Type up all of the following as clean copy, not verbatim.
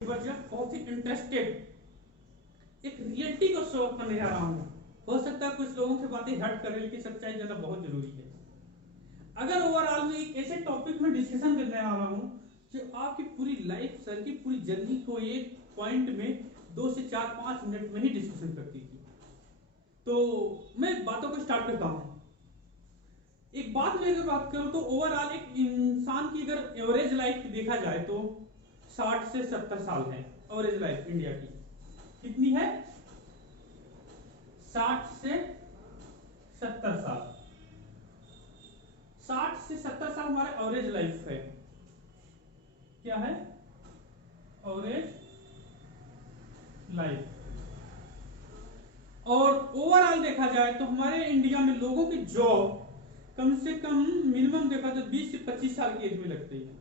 बहुत ही इंटरेस्टेड एक रियलिटी को शो करने जा रहा हूँ। हो सकता है कुछ लोगों की बातें हट कर, लेकिन सच्चाई जानना बहुत जरूरी है। अगर ओवरऑल में एक ऐसे टॉपिक में डिस्कशन करने वाला हूँ जो आपकी पूरी लाइफ सर की पूरी जर्नी को एक पॉइंट में 2 से 4-5 मिनट में ही डिस्कशन करती थी। तो मैं बातों को स्टार्ट करता हूँ। एक बात में अगर बात करूं तो ओवरऑल एक इंसान की अगर एवरेज लाइफ देखा जाए तो 60 से 70 साल है। एवरेज लाइफ इंडिया की कितनी है? 60 से 70 साल। 60 से 70 साल हमारा एवरेज लाइफ है। क्या है? Average life. और ओवरऑल देखा जाए तो हमारे इंडिया में लोगों की जॉब कम से कम मिनिमम देखा तो 20 से 25 साल की एज में लगती है।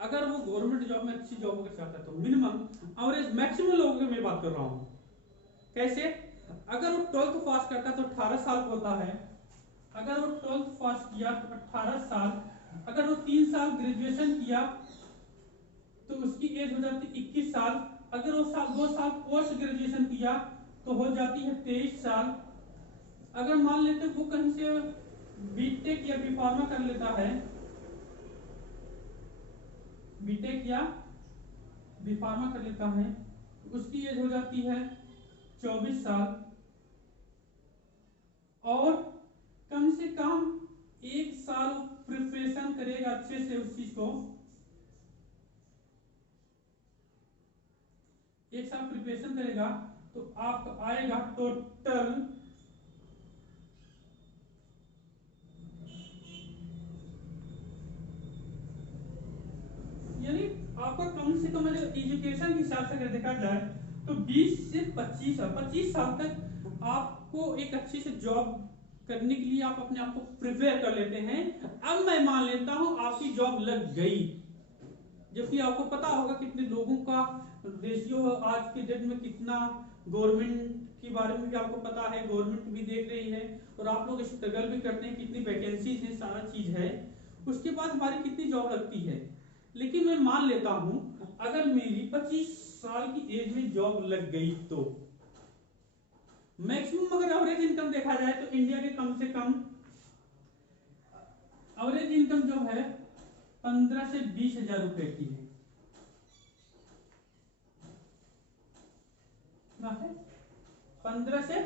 अगर वो गवर्नमेंट जॉब में अच्छी जॉब अगर चाहता है तो मिनिमम एवरेज मैक्सिमम लोगों की मैं बात कर रहा हूं। कैसे? अगर वो 12th पास करता है तो 18 साल का होता है। अगर वो 12th पास किया तो 18 साल। अगर वो 3 साल ग्रेजुएशन किया तो उसकी एज हो जाती है 21 साल। अगर वो 2 साल पोस्ट ग्रेजुएशन किया तो हो जाती है 23 साल। अगर मान लेते वो कहीं से बीटेक या बीफार्मा कर लेता है, बीटेक या बीफार्मा कर लेता है, उसकी एज हो जाती है 24 साल। और कम से कम 1 साल प्रिपरेशन करेगा अच्छे से उस चीज को, 1 साल प्रिपरेशन करेगा तो आपका आएगा टोटल यानी आपका कम से कम एजुकेशन के हिसाब से अगर देखा जाए तो 20 से 25 साल तक आपको एक अच्छी से जॉब करने के लिए आप अपने आप को प्रिपेयर कर लेते हैं। अब मैं मान लेता हूं आपकी जॉब लग गई, जबकि आपको पता होगा कितने लोगों का रेशियो आज के डेट में कितना, गवर्नमेंट के बारे में भी आपको पता है, गवर्नमेंट भी देख रही है और आप लोग स्ट्रगल भी करते हैं, कितनी वैकेंसीज है, सारा चीज है। उसके बाद हमारी कितनी जॉब लगती है। लेकिन मैं मान लेता हूं अगर मेरी 25 साल की एज में जॉब लग गई तो मैक्सिमम अगर एवरेज इनकम देखा जाए तो इंडिया के कम से कम एवरेज इनकम जो है 15 से 20 हजार रुपए की है। 15 से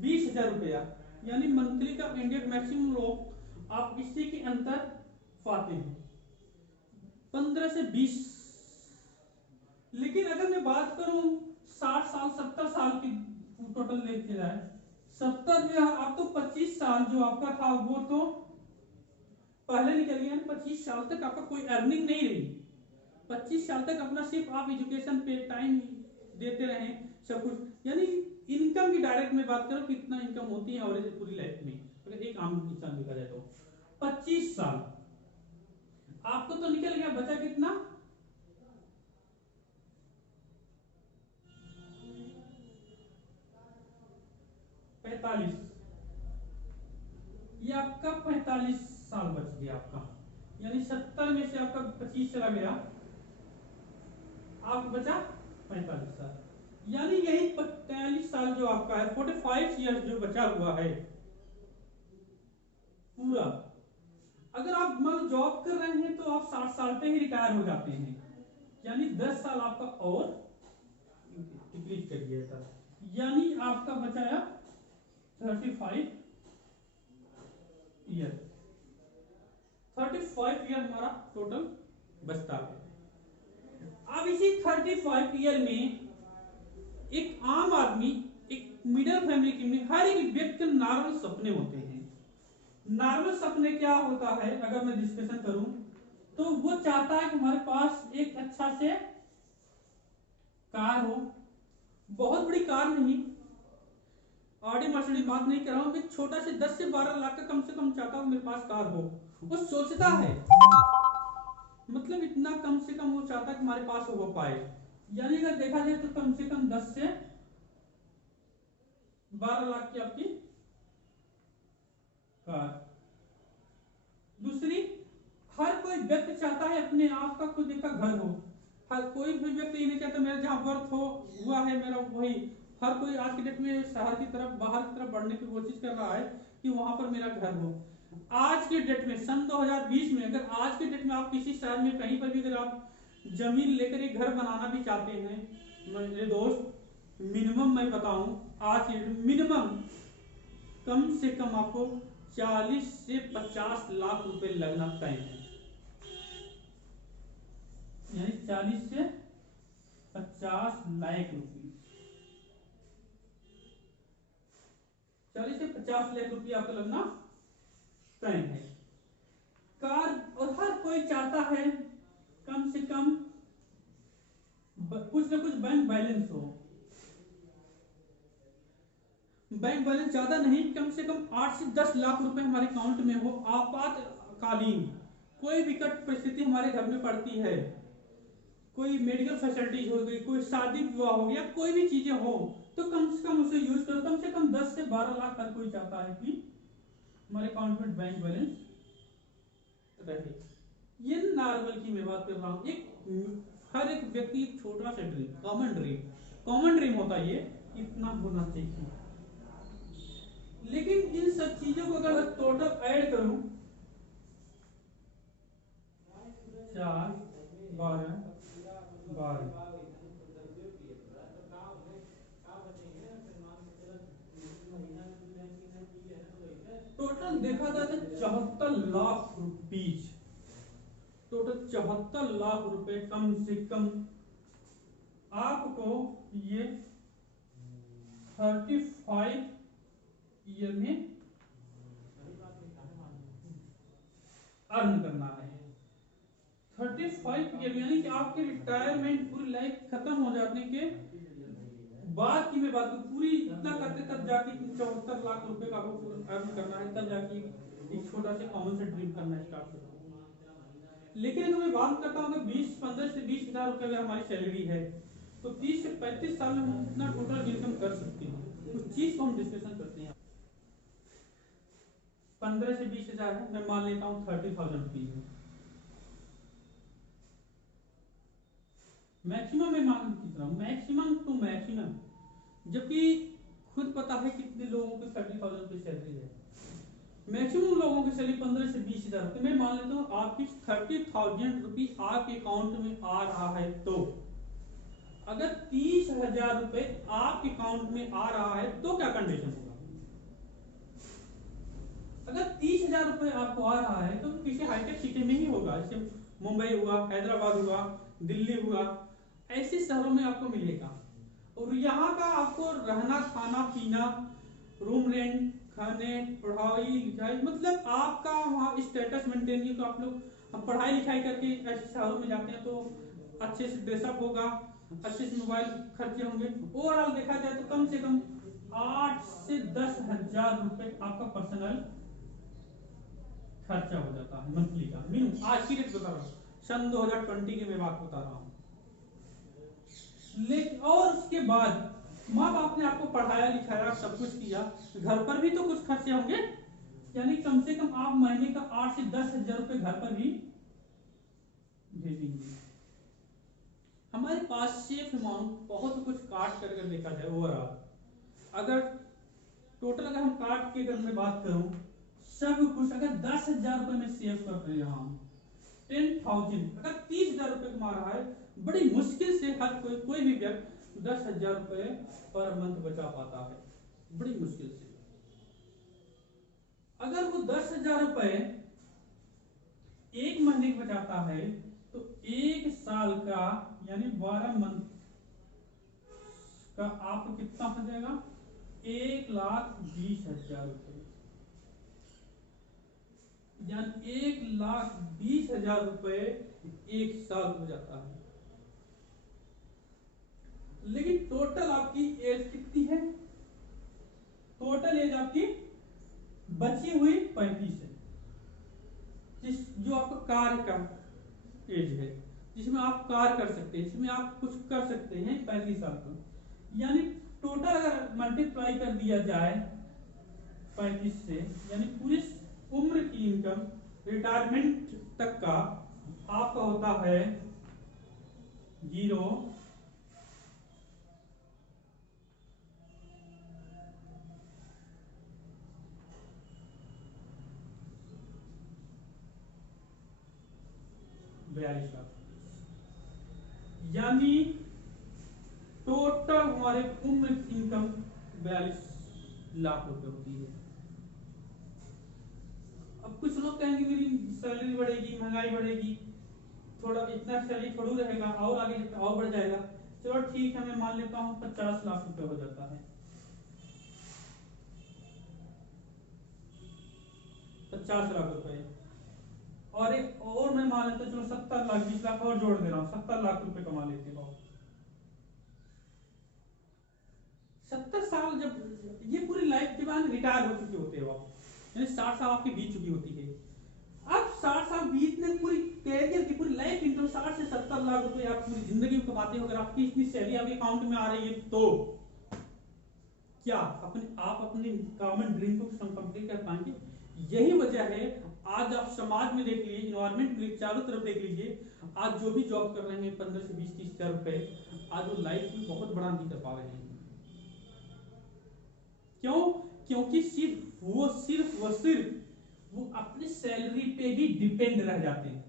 20 हजार रुपया यानी मंथली का इंडिया मैक्सिमम लोग आप इसी के अंतर पाते हैं 15 से 20। लेकिन अगर मैं बात करूं 60 साल 70 साल की टोटल लेके जाए 70 जो आप तो 25 साल जो आपका था वो तो पहले निकल गया। 25 साल तक आपका कोई अर्निंग नहीं रही। 25 साल तक अपना सिर्फ आप एजुकेशन पे टाइम देते रहे सब कुछ। यानी इनकम की डायरेक्ट में बात करो कितना इनकम होती है एवरेज पूरी लाइफ में अगर एक आम इंसान देखा जाए तो 25 साल आपको तो निकल गया, बचा कितना? 45। ये आपका 45 साल बच गया आपका, यानी 70 में से आपका 25 चला गया, आपको बचा 45 साल। यानी यही 45 साल जो आपका है 45 ईयर्स जो बचा हुआ है पूरा, अगर आप मान जॉब कर रहे हैं तो आप 60 साल पे ही रिटायर हो जाते हैं। यानी 10 साल आपका और डिक्रीज कर दिया था, यानी आपका बचाया 35 ईयर। 35 ईयर हमारा टोटल बचता है। अब इसी 35 ईयर में एक आम आदमी, एक मिडिल फैमिली में हर एक व्यक्ति के नॉर्मल सपने होते हैं। नॉर्मल सपने क्या होता है अगर मैं डिस्कशन करूं तो वो चाहता है कि हमारे पास एक अच्छा से कार हो, बहुत बड़ी कार नहीं, ऑडी मर्सिडीज बात नहीं कर रहा हूं, एक छोटा से 10 से 12 लाख का कम से कम चाहता हूं मेरे पास कार हो। वो सोचता है, मतलब इतना कम से कम वो चाहता है कि हमारे पास हो पाए। यानी अगर देखा जाए तो कम से कम 10 से 12 लाख की आपकी कार। दूसरी, हर कोई व्यक्ति चाहता है अपने आप का खुद का घर हो, हर कोई भी व्यक्ति ये नहीं चाहता मेरा जहाँ बर्थ हो हुआ है मेरा वही। हर कोई आज की डेट में शहर की तरफ बाहर की तरफ बढ़ने की कोशिश कर रहा है कि वहां पर मेरा घर हो। आज के डेट में सन 2020 में अगर आज के डेट में आप किसी शहर में कहीं पर भी अगर आप जमीन लेकर एक घर बनाना भी चाहते हैं मेरे दोस्त, मिनिमम मैं बताऊं आज मिनिमम कम से कम आपको 40 से 50 लाख रुपए लगना तय है। यानी 40 से 50 लाख रुपए, 40 से 50 लाख रुपए आपको लगना तय है। कार और हर कोई चाहता है कम से कम कुछ ना कुछ बैंक बैलेंस हो। बैंक बैलेंस ज्यादा नहीं, कम से कम 8 से 10 लाख रुपए हमारे अकाउंट में हो। आपातकालीन कोई विकट परिस्थिति हमारे घर में पड़ती है, कोई मेडिकल फैसिलिटीज हो गई, कोई शादी विवाह हो गया, कोई भी चीजें हो तो कम से कम उसे यूज करो। कम से कम 10 से 12 लाख हर कोई चाहता है कि हमारे अकाउंट में बैंक बैलेंस रहे। ये नॉर्मल की मैं बात कर रहा हूँ। एक हर एक व्यक्ति एक छोटा सा ड्रीम, कॉमन ड्रीम होता है ये, इतना होना चाहिए। लेकिन इन सब चीजों को अगर टोटल ऐड करूं 4 12 12 टोटल देखा जाए तो 74 लाख रुपीज, टोटल 74 लाख रुपए कम से कम आपको ये 35 ईयर में अर्न करना है। 35 ईयर यानी कि आपके रिटायरमेंट पूरी लाइफ खत्म हो जाने के बाद की मैं बात करूं, पूरी इतना करते तब जाके 74 लाख रुपए का आपको अर्न करना है, तब जाके एक छोटा सा कॉमन से ड्रीम करना स्टार्ट करना। लेकिन अगर मैं बात करता हूँ 15 से 20 हजार रुपए अगर हमारी सैलरी है तो 30 से 35 साल में हम कितना टोटल इनकम कर सकते हैं, उस चीज को हम डिस्कशन करते हैं। 15 से 20 हजार है, मैं मान लेता हूँ 30,000 रुपीज है मैक्सिमम। मैं मान कितना मैक्सिमम टू मैक्सिमम, जबकि खुद पता है कितने लोगों की 30,000 रुपये सैलरी है। मैक्सिमम लोगों की सैलरी 15 से 20 हजार रुपये। मैं मान लेता हूँ आपकी 30,000 रुपीज आपके अकाउंट में आ रहा है, तो अगर 30,000 रुपए आपके अकाउंट में आ रहा है तो क्या कंडीशन होगा। अगर 30,000 रुपए आपको आ रहा है तो किसी हाईटेक सिटी में ही होगा, जैसे मुंबई हुआ, हैदराबाद हुआ, दिल्ली हुआ, ऐसे शहरों में आपको मिलेगा। और यहाँ का आपको रहना, खाना पीना, रूम रेंट, खाने, पढ़ाई लिखाई, मतलब आपका वहाँ स्टेटस मेंटेन, तो आप लोग पढ़ाई लिखाई करके ऐसे शहरों में जाते हैं तो अच्छे से ड्रेसअप होगा, अच्छे से मोबाइल खर्चे होंगे। ओवरऑल देखा जाए तो कम से कम 8 से 10 हजार रुपए आपका पर्सनल खर्चा हो जाता है मंथली का, मिनिमम। आज की रेट बता रहा हूँ, सन 2020 की मैं बात बता रहा हूँ। लेकिन और उसके बाद माँ बाप ने आपको पढ़ाया लिखाया, सब कुछ किया, घर पर भी तो कुछ खर्चे होंगे, यानी कम से कम आप महीने का 8 से 10 हजार रुपए घर पर भी भेजेंगे। हमारे पास सेफ अमाउंट बहुत कुछ काट कर देखा जाए ओवरऑल, अगर टोटल अगर हम काट के अगर मैं बात करूं सब कुछ, अगर 10,000 रुपए में सेव कर रहे हैं 10,000, अगर 30,000 रुपए कमा रहा है, बड़ी मुश्किल से हर कोई भी व्यक्ति 10,000 रुपए पर मंथ बचा पाता है, बड़ी मुश्किल से। अगर वो 10,000 रुपए एक महीने का बचाता है तो एक साल का यानी 12 मंथ का आपको कितना हो जाएगा, 1,20,000 रुपए, यानी 1,20,000 रुपए एक साल हो जाता है। लेकिन टोटल आपकी एज कितनी है, टोटल एज आपकी बची हुई 35 है, जो आपका कार्य का एज है, जिसमें आप कार्य कर सकते हैं, जिसमें आप कुछ कर सकते हैं 35 साल का। यानी टोटल अगर मल्टीप्लाई कर दिया जाए 35 से, यानी पूरी उम्र की इनकम रिटायरमेंट तक का आपका होता है जीरो 42 लाख, यानी टोटल हमारे उम्र इनकम 42 लाख रुपए होती है। अब कुछ लोग कहेंगे मेरी सैलरी बढ़ेगी, महंगाई बढ़ेगी, थोड़ा इतना सैलरी थोड़ा रहेगा और आगे और बढ़ जाएगा। चलो ठीक है, मैं मान लेता हूँ 50 लाख रुपए हो जाता है, 50 लाख रुपए, और एक और मैं मान लेता हूँ, चलो 70 लाख, 20 लाख और जोड़ दे रहा हूँ, 70 लाख रुपए कमा लेते हो। 70 साल जब ये पूरी लाइफ के बाद रिटायर हो चुके होते हो आप, यानी 60 साल आपकी बीत चुकी होती है। अब 60 साल बीतने पूरी कैरियर की पूरी लाइफ इनकम 60 से 70 लाख रुपए आप पूरी जिंदगी में कमाते हो। अगर आपकी इतनी सैलरी आपके अकाउंट में आ रही है तो क्या आप अपनी कॉमन ड्रीम को कंप्लीट कर पाएंगे? यही वजह है, आज आप समाज में देख लीजिए, इन्वायरमेंट में चारों तरफ देख लीजिए, आज जो भी जॉब कर रहे हैं 15 से 20-30 हजार रुपए, आज वो लाइफ में बहुत बड़ा नहीं कर पा रहे हैं। क्यों? क्योंकि सिर्फ वो अपनी सैलरी पे ही डिपेंड रह जाते हैं।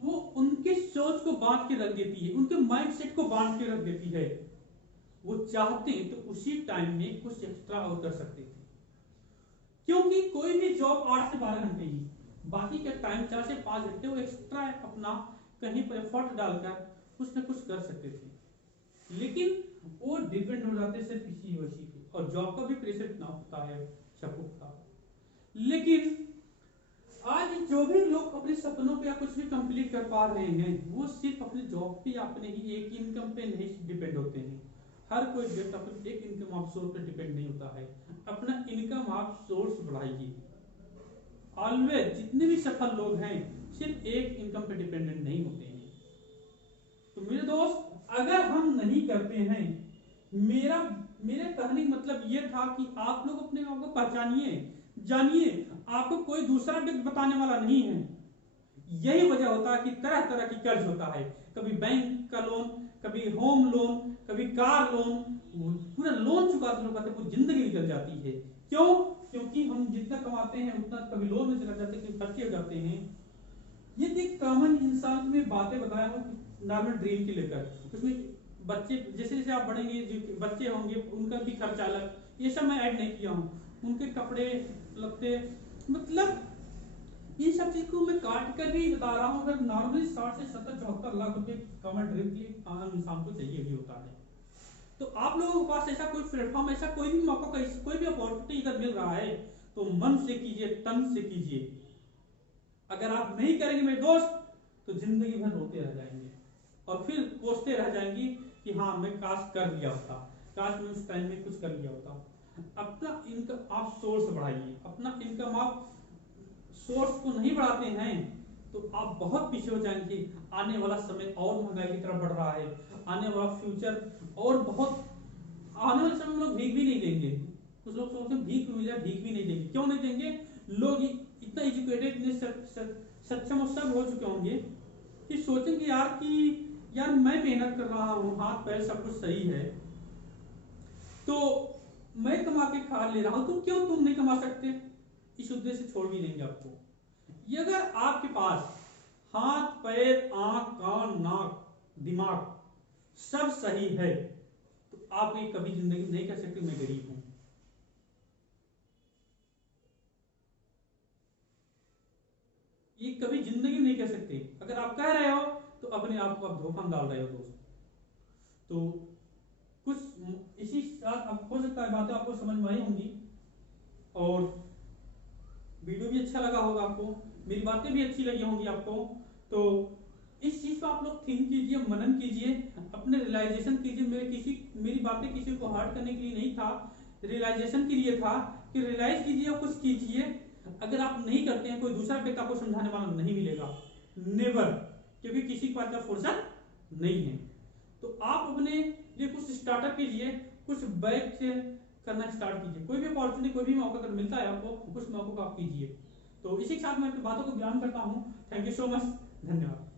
वो उनके सोच को बांध के रख देती है, उनके माइंडसेट को बांध के रख देती है। वो चाहते तो उसी टाइम में कुछ एक्स्ट्रा और कर सकते थे, क्योंकि कोई भी जॉब 8 से 12 घंटे ही, बाकी का टाइम 4 से 5 घंटे वो एक्स्ट्रा अपना कहीं पर एफर्ट डालकर कुछ ना कुछ कर सकते थे। लेकिन वो डिपेंड हो जाते सिर्फ इसी वसी पे, और जॉब का भी प्रेशर इतना होता है का। लेकिन आज जो भी लोग अपने सपनों पे या कुछ भी कंप्लीट कर पा रहे हैं, वो सिर्फ अपने जॉब पे, अपने ही एक इनकम पे नहीं डिपेंड होते हैं। हर कोई व्यक्ति अपने एक इनकम आप सोर्स पे डिपेंड नहीं होता है। अपना इनकम आप सोर्स बढ़ाइए। ऑलवेज जितने भी सफल लोग हैं सिर्फ एक इनकम पे डिपेंडेंट नहीं होते हैं। तो मेरे दोस्त, अगर हम नहीं करते हैं, मेरे कहने का मतलब ये था कि आप लोग अपने आप को पहचानिए, जानिए, आपको कोई दूसरा व्यक्ति बताने वाला नहीं है। यही वजह होता है कि तरह तरह की कर्ज होता है, कभी बैंक का लोन, कभी होम लोन, कभी कार लोन, पूरा लोन चुकाते चुकाते पूरी जिंदगी निकल जाती है। क्यों? क्योंकि हम जितना कमाते हैं उतना कभी लोन में चला जाते हैं, खर्चे हो जाते हैं। ये एक कॉमन इंसान में बातें बताया हूँ नॉर्मल ड्रीम के लेकर। उसमें बच्चे जैसे जैसे आप बढ़ेंगे, जो बच्चे होंगे उनका भी खर्चा अलग, ये सब मैं ऐड नहीं किया हूँ। उनके कपड़े लगते, मतलब इन सब चीज को मैं काट कर भी बता रहा हूँ। अगर नॉर्मली 60 से 70-74 लाख रुपए कॉमन ड्रीम के लिए आम इंसान को चाहिए भी होता है। तो आप लोगों के पास ऐसा कोई प्लेटफॉर्म, ऐसा कोई भी मौका, कोई भी अपॉर्चुनिटी अगर मिल रहा है तो मन से कीजिए, तन से कीजिए। अगर आप नहीं करेंगे मेरे दोस्त तो जिंदगी भर रोते रह जाएंगे और फिर कोसते रह जाएंगे कि हाँ मैं काश कर लिया होता, काश मैं उस टाइम में कुछ कर लिया होता। अपना इनकम आप सोर्स बढ़ाइए। अपना इनकम आप सोर्स को नहीं बढ़ाते हैं तो आप बहुत पीछे हो जाएंगे। आने वाला समय और महंगाई की तरफ बढ़ रहा है, आने वाला फ्यूचर और बहुत, आने वाले समय में लोग भीख भी नहीं देंगे। कुछ लोग सोचते हैं भीख मिल जाए, भीख भी नहीं देंगे। क्यों नहीं देंगे? लोग इतना एजुकेटेड, इतने सक्षम और सब हो चुके होंगे कि सोचेंगे यार मैं मेहनत कर रहा हूँ, हाथ पैर सब कुछ सही है, तो मैं कमा के खा ले रहा हूं, तो क्यों तुम नहीं कमा सकते? इस उद्देश्य से छोड़ भी देंगे आपको। ये अगर आपके पास हाथ पैर, आंख, कान, नाक, दिमाग सब सही है तो आप ये कभी जिंदगी नहीं कह सकते मैं गरीब हूं। ये कभी जिंदगी नहीं कह सकते। अगर आप कह रहे हो तो अपने आप को आप धोखा डाल रहे हो दोस्त। तो कुछ इसी साथ अब हो सकता है बातें आपको समझ में आई होंगी और वीडियो भी अच्छा लगा होगा आपको, मेरी बातें भी अच्छी लगी होंगी आपको। तो इस चीज को आप लोग थिंक कीजिए, मनन कीजिए, अपने रियलाइजेशन कीजिए। मेरी बातें किसी को हर्ट करने के लिए नहीं था, रियलाइजेशन के लिए था कि रियलाइज कीजिए और कुछ कीजिए। अगर आप नहीं करते हैं, कोई दूसरा व्यक्ति आपको समझाने वाला नहीं मिलेगा, नेवर, क्योंकि किसी के पास फुर्सत नहीं है। तो आप अपने लिए कुछ स्टार्टअप कीजिए, कुछ बैक से करना स्टार्ट कीजिए। कोई भी अपॉर्चुनिटी, कोई भी मौका अगर मिलता है आपको, उस मौके को आप कीजिए। तो इसी के साथ मैं अपनी बातों को बयान करता हूँ। थैंक यू सो मच, धन्यवाद।